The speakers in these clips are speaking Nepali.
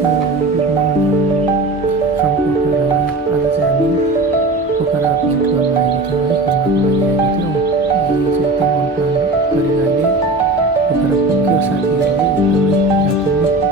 Good morning from Pokhara. आज चाहिँ हामी पोखरा भिजिट गर्न आएको थियौँ है, घुम्नको लागि आएको थियौँ। यो चाहिँ एकदम मन परेर अहिले पोखरा पुग्यो। साथीहरूले एकदमै रातिमै रातारात बुक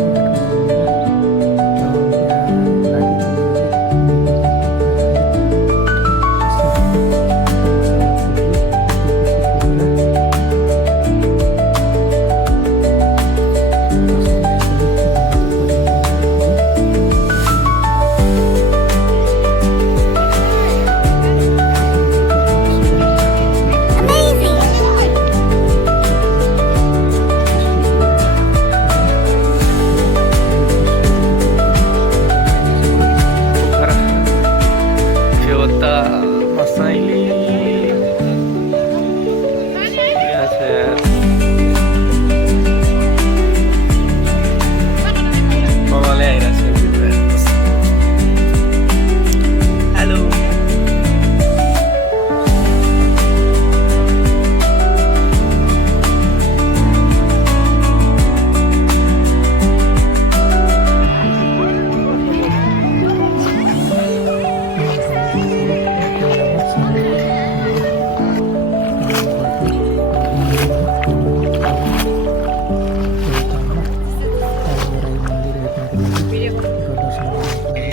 गरेर रातिघाटमा घुमेर त्यहाँ राति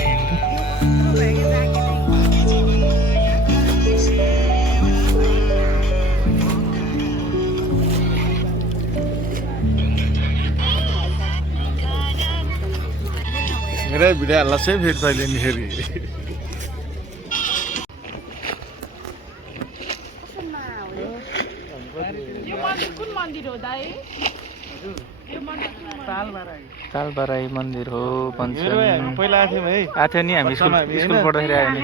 मेरा भिडियो हाल्ला चाहिँ फेरि तैँले नि फेरि तालबाराई मन्दिर हो भन्छन्। पहिला आएको थियौँ है, आएको थियो नि हामी स्कुल पढ्दाखेरि आयो नि।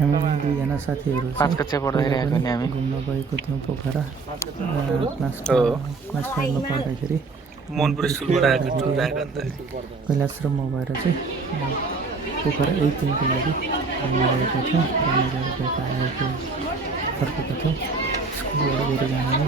हामी दुईजना साथीहरू 5 कक्षा पढ्दाखेरि आएको नि हामी घुम्न गएको थियौँ पोखरा। क्लास 5मा पढ्दाखेरि मनपुर स्कुलबाट आएको कैलाश र म भएर चाहिँ पोखरा 1 दिनको लागि घुम्न गएका थियौँ। आएको फर्केका थियौँ स्कुलबाट धेरैजना नै।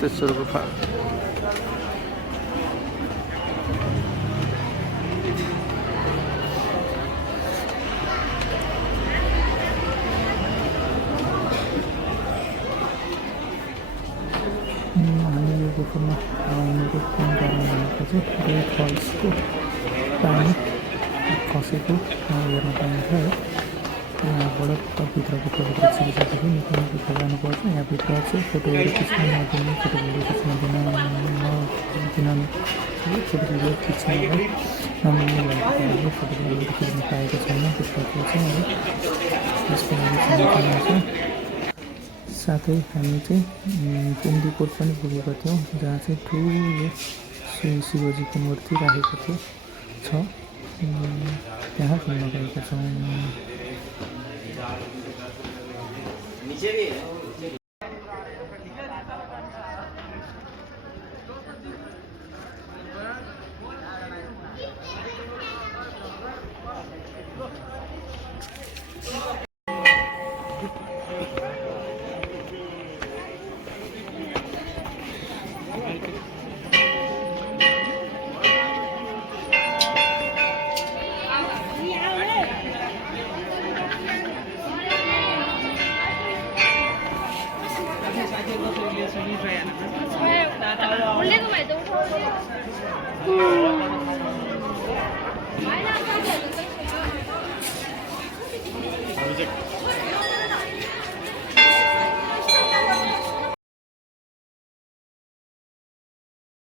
तेस्रो गुफा हामी यो गुफामा आउनुको कारण भनेको चाहिँ ग्रेट फल्सको पानी खसेको हेर्न पाइन्छ है। यहाँबाट भित्रको पवित्र चिजहरू निकाल्नु जानुपर्छ। यहाँभित्र चाहिँ फोटोहरू खिच्न नदिने, फोटो भिडियो खिच्न फोटो भिडियो खिच्नलाई नमिल्ने भएको कारणले फोटो भिडियो खिच्न पाएको छैन। त्यसपछि चाहिँ है त्यसको लागि चाहिँ साथै हामी चाहिँ कुन्दीकोट पनि पुगेका थियौँ, जहाँ चाहिँ ठुलो शिवजीको मूर्ति राखेको छ। त्यहाँ घुम्न गएका छौँ। प्रोजेक्ट